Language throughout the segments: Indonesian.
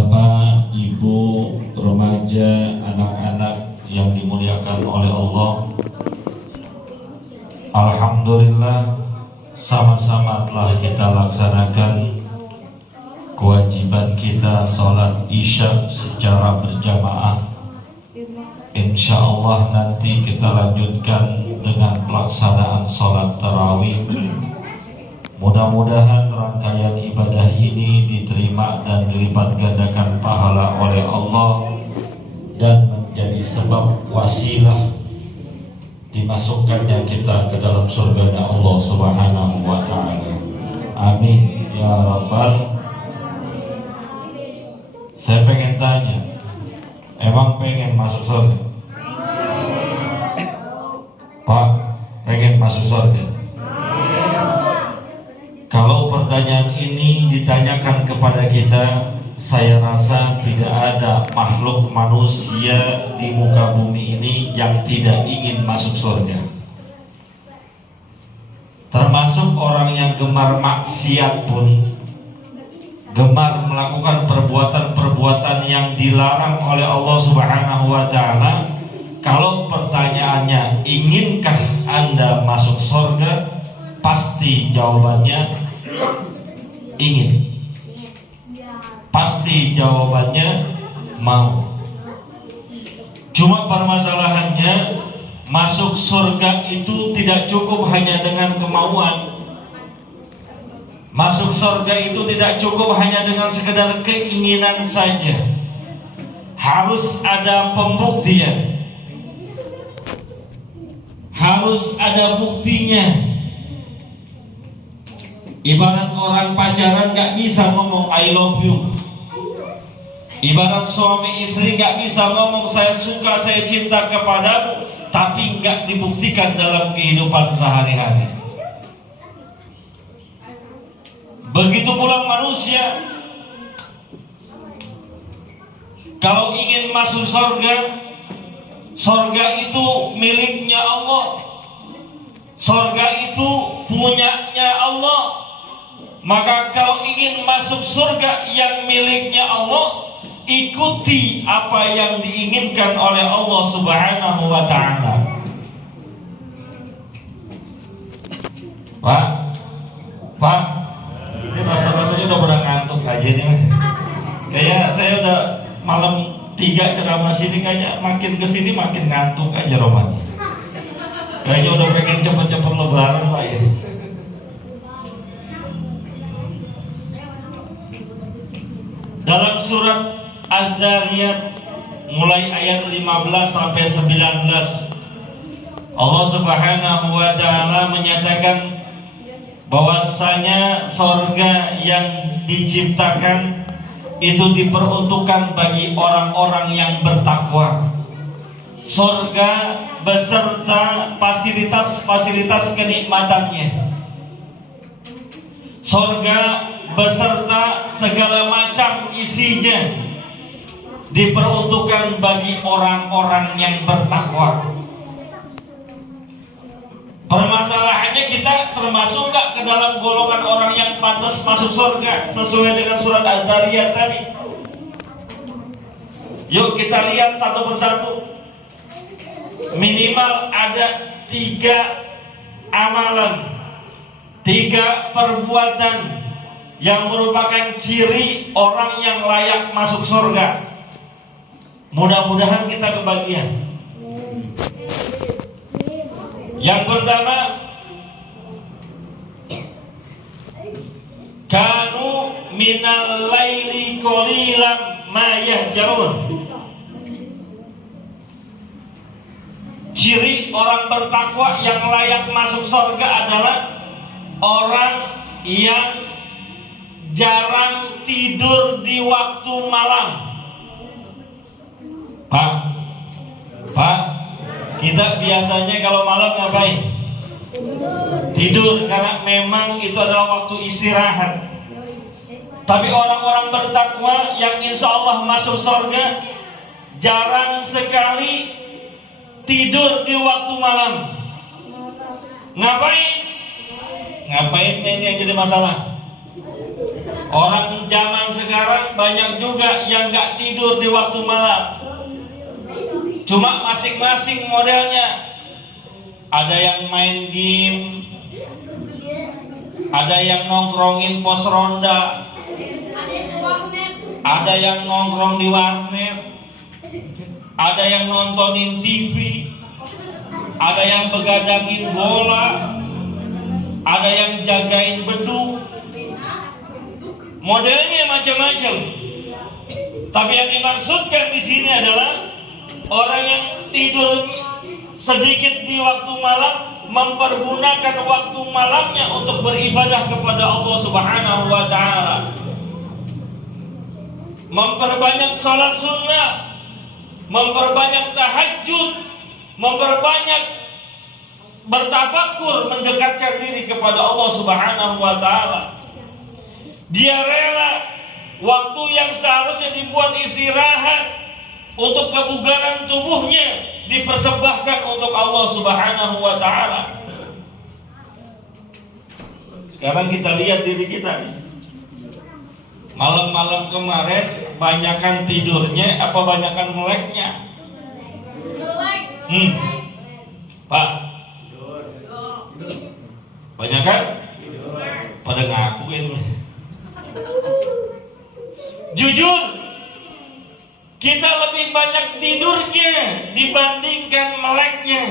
Bapak, Ibu, remaja, anak-anak yang dimuliakan oleh Allah, alhamdulillah sama-sama telah kita laksanakan kewajiban kita sholat Isya secara berjamaah. Insya Allah nanti kita lanjutkan dengan pelaksanaan sholat tarawih. Mudah-mudahan rangkaian ibadah ini diterima dan dilipat gandakan pahala oleh Allah dan menjadi sebab wasilah dimasukkannya kita ke dalam surga Allah Subhanahu wa ta'ala. Amin ya rabbal. Saya pengen tanya, emang pengen masuk surga? Pak, pengen masuk surga? Kalau pertanyaan ini ditanyakan kepada kita, saya rasa tidak ada makhluk manusia di muka bumi ini yang tidak ingin masuk surga. Termasuk orang yang gemar maksiat pun, gemar melakukan perbuatan-perbuatan yang dilarang oleh Allah Subhanahu wa ta'ala. Kalau pertanyaannya, inginkah Anda masuk surga? Pasti jawabannya ingin. Pasti jawabannya mau. Cuma permasalahannya, masuk surga itu tidak cukup hanya dengan kemauan. Masuk surga itu tidak cukup hanya dengan sekedar keinginan saja. Harus ada pembuktian. Harus ada buktinya. Ibarat orang pacaran gak bisa ngomong I love you. Ibarat suami istri gak bisa ngomong saya suka, saya cinta kepadamu, tapi gak dibuktikan dalam kehidupan sehari-hari. Begitu pula manusia, kalau ingin masuk surga, surga itu miliknya Allah. Surga itu punyanya Allah. Maka kalau ingin masuk surga yang miliknya Allah, ikuti apa yang diinginkan oleh Allah Subhanahu wa ta'ala. Pak, ini rasa-rasanya udah pada ngantuk aja nih. Kayak saya udah malam 3 ceramah sini, kayaknya makin kesini makin ngantuk aja romannya. Kayaknya udah pengen cepet-cepet lebaran Pak ya. Dalam surat Az-Zariyat mulai ayat 15 sampai 19, Allah Subhanahu wa ta'ala menyatakan bahwasanya surga yang diciptakan itu diperuntukkan bagi orang-orang yang bertakwa. Surga beserta fasilitas-fasilitas kenikmatannya. Surga beserta segala macam isinya diperuntukkan bagi orang-orang yang bertakwa. Permasalahannya, kita termasuk gak ke dalam golongan orang yang pantas masuk surga sesuai dengan surat Az-Zariyat tadi? Yuk kita lihat satu persatu. Minimal ada 3 amalan, 3 perbuatan yang merupakan ciri orang yang layak masuk surga. Mudah-mudahan kita kebagian. Yang pertama, kanu minal laili qalilan ma yahjaun. Ciri orang bertakwa yang layak masuk surga adalah orang yang jarang tidur di waktu malam. Pak, kita biasanya kalau malam ngapain? Tidur, karena memang itu adalah waktu istirahat. Tapi orang-orang bertakwa yang insya Allah masuk surga jarang sekali tidur di waktu malam. Ngapain? Ngapain ini yang jadi masalah? Orang zaman sekarang banyak juga yang nggak tidur di waktu malam. Cuma masing-masing modelnya. Ada yang main game, ada yang nongkrongin pos ronda, ada yang nongkrong di warnet, ada yang nontonin TV, ada yang begadangin bola, ada yang jagain beduk. Modelnya macam-macam. Tapi yang dimaksudkan di sini adalah orang yang tidur sedikit di waktu malam, mempergunakan waktu malamnya untuk beribadah kepada Allah Subhanahu wa taala. Memperbanyak salat sunnah, memperbanyak tahajud, memperbanyak bertafakur, mendekatkan diri kepada Allah Subhanahu wa taala. Dia rela waktu yang seharusnya dibuat istirahat untuk kebugaran tubuhnya dipersembahkan untuk Allah Subhanahu wa taala. Sekarang kita lihat diri kita nih. Malam-malam kemarin banyakan tidurnya apa banyakan meleknya? Pak, banyakan? Pada ngaku itu. Jujur, kita lebih banyak tidurnya dibandingkan meleknya.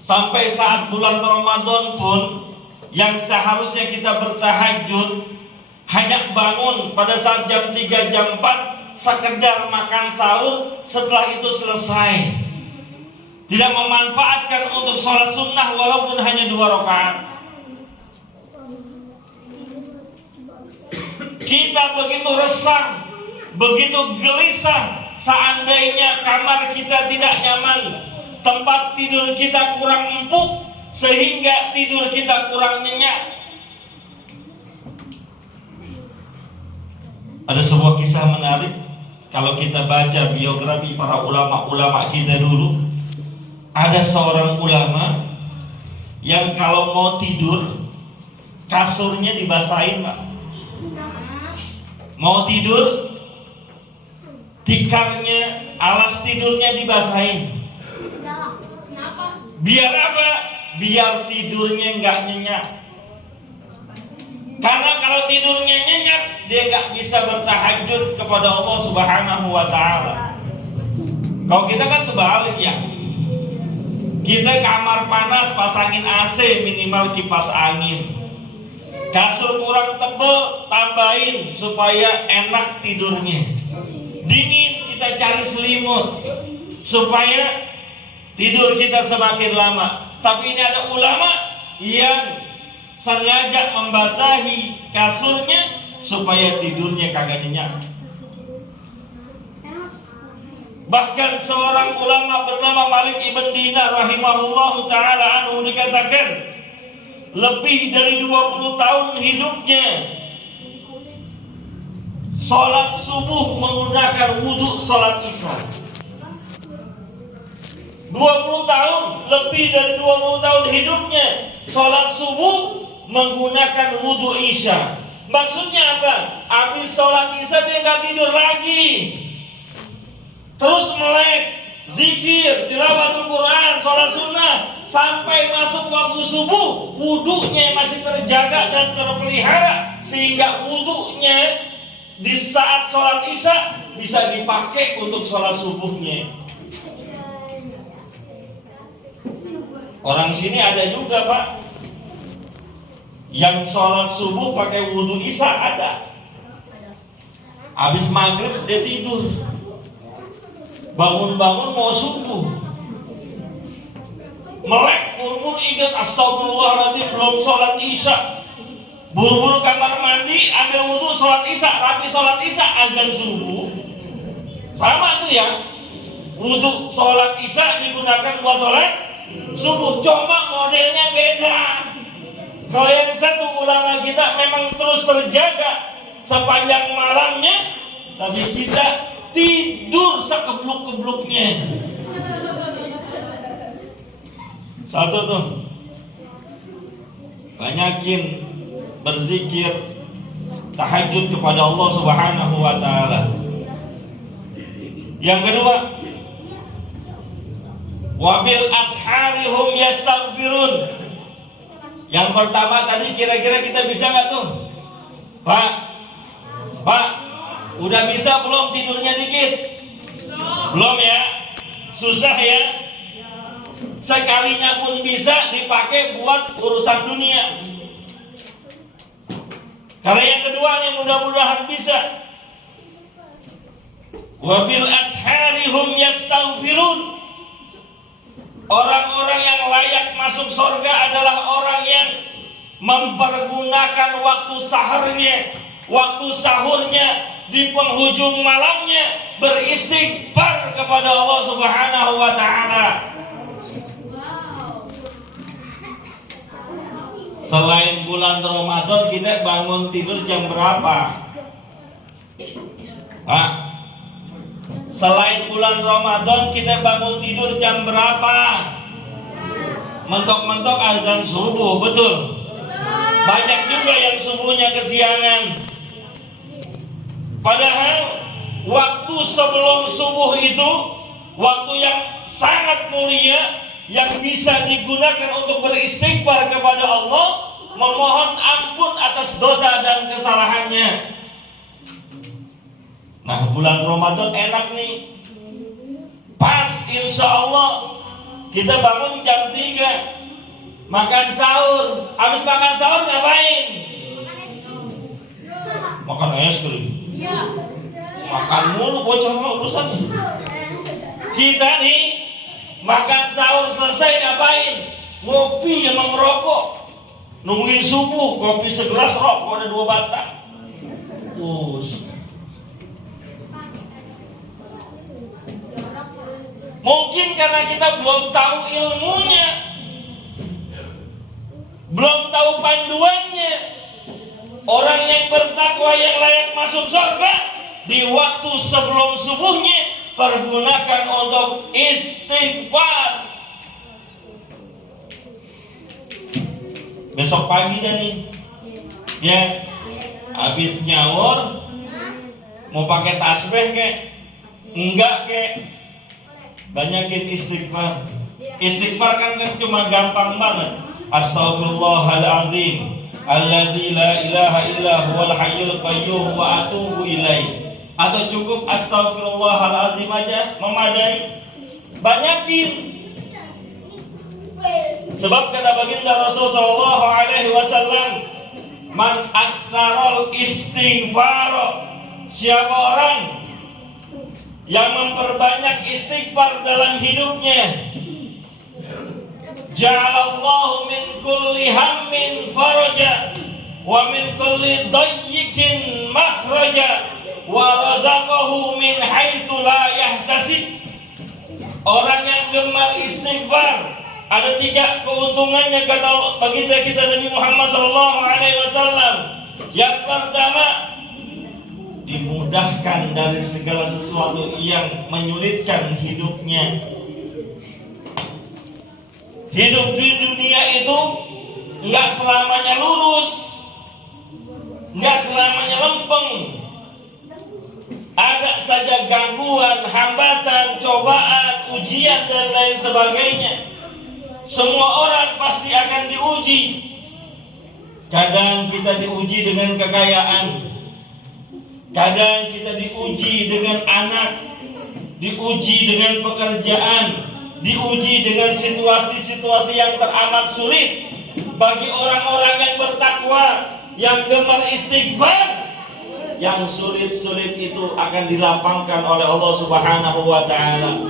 Sampai saat bulan Ramadan pun, yang seharusnya kita bertahajud, hanya bangun pada saat jam 3, jam 4, sekedar makan sahur, setelah itu selesai. Tidak memanfaatkan untuk sholat sunnah walaupun hanya 2 rakaat. Kita begitu resah, begitu gelisah seandainya kamar kita tidak nyaman, tempat tidur kita kurang empuk, sehingga tidur kita kurang nyenyak. Ada sebuah kisah menarik. Kalau kita baca biografi para ulama-ulama kita dulu, ada seorang ulama yang kalau mau tidur kasurnya dibasahin, Pak. Mau tidur tikarnya, alas tidurnya dibasahin. Biar apa? Biar tidurnya nggak nyenyak. Karena kalau tidurnya nyenyak, dia nggak bisa bertahajud kepada Allah Subhanahu wa taala. Kalau kita kan kebalik ya. Kita kamar panas pasangin AC, minimal kipas angin. Kasur kurang tebal, tambahin supaya enak tidurnya. Dingin, kita cari selimut supaya tidur kita semakin lama. Tapi ini ada ulama yang sengaja membasahi kasurnya supaya tidurnya kagak nyenyak. Bahkan seorang ulama bernama Malik ibn Dinar rahimahullahu ta'ala anhu dikatakan lebih dari 20 tahun hidupnya sholat subuh menggunakan wudhu sholat isya. 20 tahun, lebih dari 20 tahun hidupnya sholat subuh menggunakan wudhu isya. Maksudnya apa? Habis sholat isya dia nggak tidur lagi, terus melek, zikir, tilawatul Quran, sholat sunnah, sampai masuk waktu subuh wudhunya masih terjaga dan terpelihara, sehingga wudhunya di saat sholat isya bisa dipakai untuk sholat subuhnya. Orang sini ada juga, Pak, yang sholat subuh pakai wudhu isya ada. Habis maghrib dia tidur, bangun-bangun mau subuh, melek, buru-buru ingat astagfirullahaladzim belum sholat isya, buru-buru kamar mandi, ambil wudhu, sholat isya, rapi sholat isya, azan subuh. Sama tuh ya, wudhu sholat isya digunakan buat sholat subuh, cuma modelnya beda. Kalau yang satu ulama kita memang terus terjaga sepanjang malamnya, tapi kita tidur sekebluk-kebluknya. Satu tuh. banyakin berzikir, tahajud kepada Allah Subhanahu wa taala. Yang kedua, wabil asharihum yastaghfirun. Yang pertama tadi kira-kira kita bisa nggak tuh? Pak, udah bisa belum tidurnya dikit? Belum ya? Susah ya? Sekalinya pun bisa dipakai buat urusan dunia. Karena yang kedua nih mudah-mudahan bisa. Wabil asharihum yastaghfirun. Orang-orang yang layak masuk surga adalah orang yang mempergunakan waktu sahurnya di penghujung malamnya beristighfar kepada Allah Subhanahu wa taala. Selain bulan Ramadan, kita bangun tidur jam berapa? Selain bulan Ramadan, kita bangun tidur jam berapa? Mentok-mentok azan subuh, betul? Banyak juga yang subuhnya kesiangan. Padahal waktu sebelum subuh itu waktu yang sangat mulia, yang bisa digunakan untuk beristighfar kepada Allah, memohon ampun atas dosa dan kesalahannya. Nah, bulan Ramadan enak nih. Pas insya Allah kita bangun jam 3, makan sahur. Habis makan sahur ngapain? Makan es krim. Makan mulu bocah urusan. Kita nih makan sahur selesai ngapain? Ngopi sama ngerokok. Nungguin subuh, kopi segelas, rokok ada 2 batang. Mungkin karena kita belum tahu ilmunya, belum tahu panduannya. Orang yang bertakwa yang layak masuk surga di waktu sebelum subuhnya pergunakan untuk istighfar. Besok pagi dah nih, ya, habis nyawur mau pakai tasbih kek? Enggak kek? Banyakin istighfar. Istighfar kan cuma gampang banget. Astaghfirullahaladzim alladzi la ilaha illa huwal hayyul qayyum wa atubu ilaih. Atau cukup astaghfirullahaladzim aja memadai. Banyakin. Sebab kata baginda Rasul sallallahu alaihi wasallam, man aktsarul istighfar, siapa orang yang memperbanyak istighfar dalam hidupnya, ja'alallahu min kulli hammin faraja wa min kulli dayyikin makhraja wa razaqahu min haitsu la yahtasib. Orang yang gemar istighfar ada 3 keuntungannya kata baginda kita Nabi Muhammad sallallahu alaihi wasallam. Yang pertama, dimudahkan dari segala sesuatu yang menyulitkan hidupnya. Hidup di dunia itu enggak selamanya lurus, enggak selamanya lempeng. Ada saja gangguan, hambatan, cobaan, ujian dan lain sebagainya. Semua orang pasti akan diuji. Kadang kita diuji dengan kekayaan, kadang kita diuji dengan anak, diuji dengan pekerjaan, diuji dengan situasi-situasi yang teramat sulit. Bagi orang-orang yang bertakwa, yang gemar istighfar, yang sulit-sulit itu akan dilapangkan oleh Allah Subhanahu wa taala.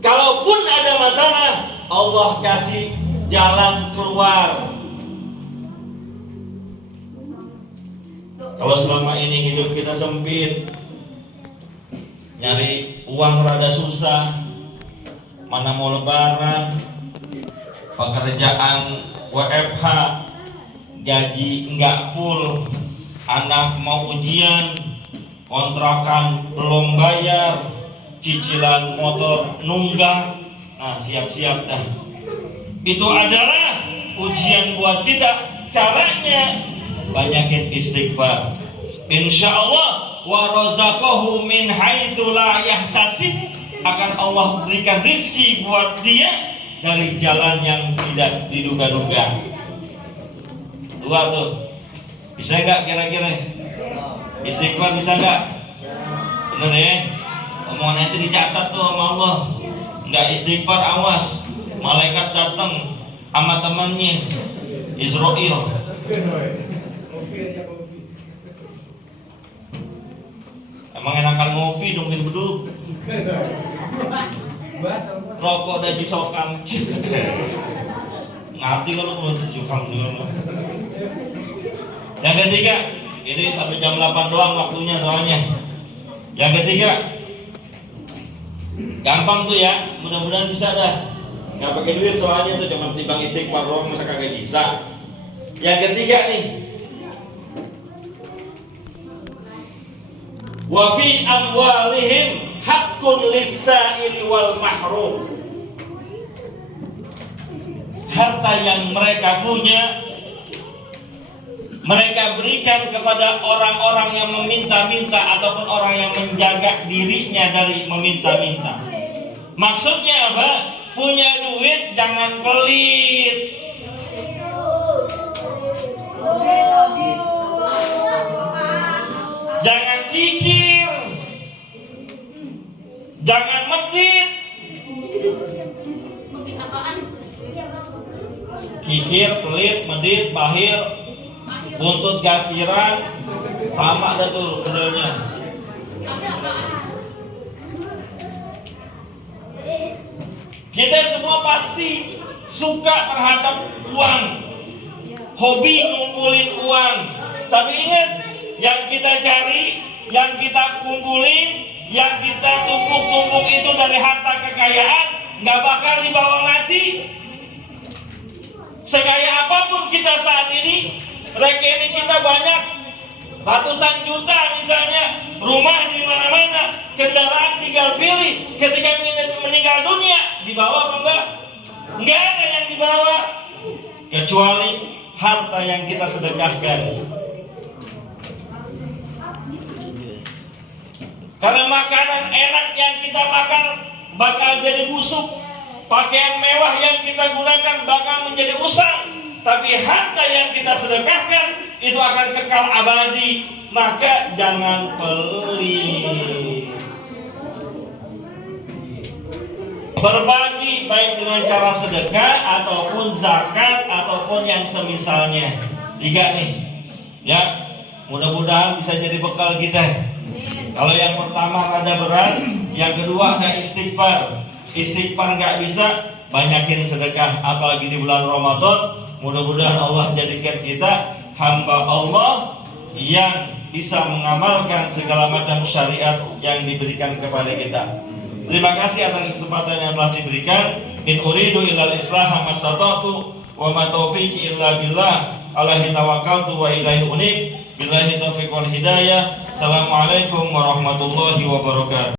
Kalaupun ada masalah, Allah kasih jalan keluar. Kalau selama ini hidup kita sempit, nyari uang rada susah, mana mau lebaran, pekerjaan WFH, gaji enggak full, anak mau ujian, kontrakan belum bayar, cicilan motor nunggak. Nah, siap-siap dah. Itu adalah ujian buat kita. Caranya banyakin istighfar. Insya Allah wa razaqahu min haitsu la yahtasib, akan Allah berikan rizki buat dia dari jalan yang tidak diduga-duga. Dua tuh, bisa nggak kira-kira? Istighfar bisa nggak? Bener ya? Omongan itu dicatat tuh sama Allah. Nggak istighfar, awas, malaikat datang sama temannya Israel. Emang enakan ngopi nungguin beduk. Rokok dan jisokam. Ngerti kalau belum jisokam juga. Yang ketiga, ini sampai jam 8 doang waktunya soalnya. Yang ketiga, gampang tuh ya, mudah-mudahan bisa dah. Nggak pakai duit soalnya tuh, cuma timbang istighfar doang, masa kagak bisa. Yang ketiga nih, wa fi amwalihim haqqun lis-sa'ili wal mahrum. Harta yang mereka punya, mereka berikan kepada orang-orang yang meminta-minta ataupun orang yang menjaga dirinya dari meminta-minta. Maksudnya apa? Punya duit jangan pelit. Jangan kikir. Jangan medit. Kikir, pelit, medit, bahil, buntut gasiran, sama ada tuh modelnya. Kita semua pasti suka terhadap uang, hobi ngumpulin uang. Tapi ingat, yang kita cari, yang kita kumpulin, yang kita tumpuk-tumpuk itu dari harta kekayaan, nggak bakal dibawa mati. Sekaya apapun kita saat ini, rekening kita banyak, ratusan juta misalnya, rumah di mana-mana, kendaraan tinggal pilih. Ketika meninggal dunia, dibawa apa enggak? Enggak ada yang dibawa, kecuali harta yang kita sedekahkan. Karena makanan enak yang kita makan bakal jadi busuk, pakaian mewah yang kita gunakan bakal menjadi usang. Tapi harta yang kita sedekahkan itu akan kekal abadi. Maka jangan pelit. Berbagi baik dengan cara sedekah ataupun zakat ataupun yang semisalnya. 3 nih, ya, mudah-mudahan bisa jadi bekal kita. Kalau yang pertama rada berat, yang kedua ada istighfar. Istighfar nggak bisa, banyakin sedekah, apalagi di bulan Ramadan. Mudah-mudahan Allah jadikan kita hamba Allah yang bisa mengamalkan segala macam syariat yang diberikan kepada kita. Terima kasih atas kesempatan yang telah diberikan. In uridu illal islaha mastata'tu wa ma taufiqi illa billah. Alaihi tawakkaltu wa ilaihi unib. Billahi taufiq wal hidayah. Assalamualaikum warahmatullahi wabarakatuh.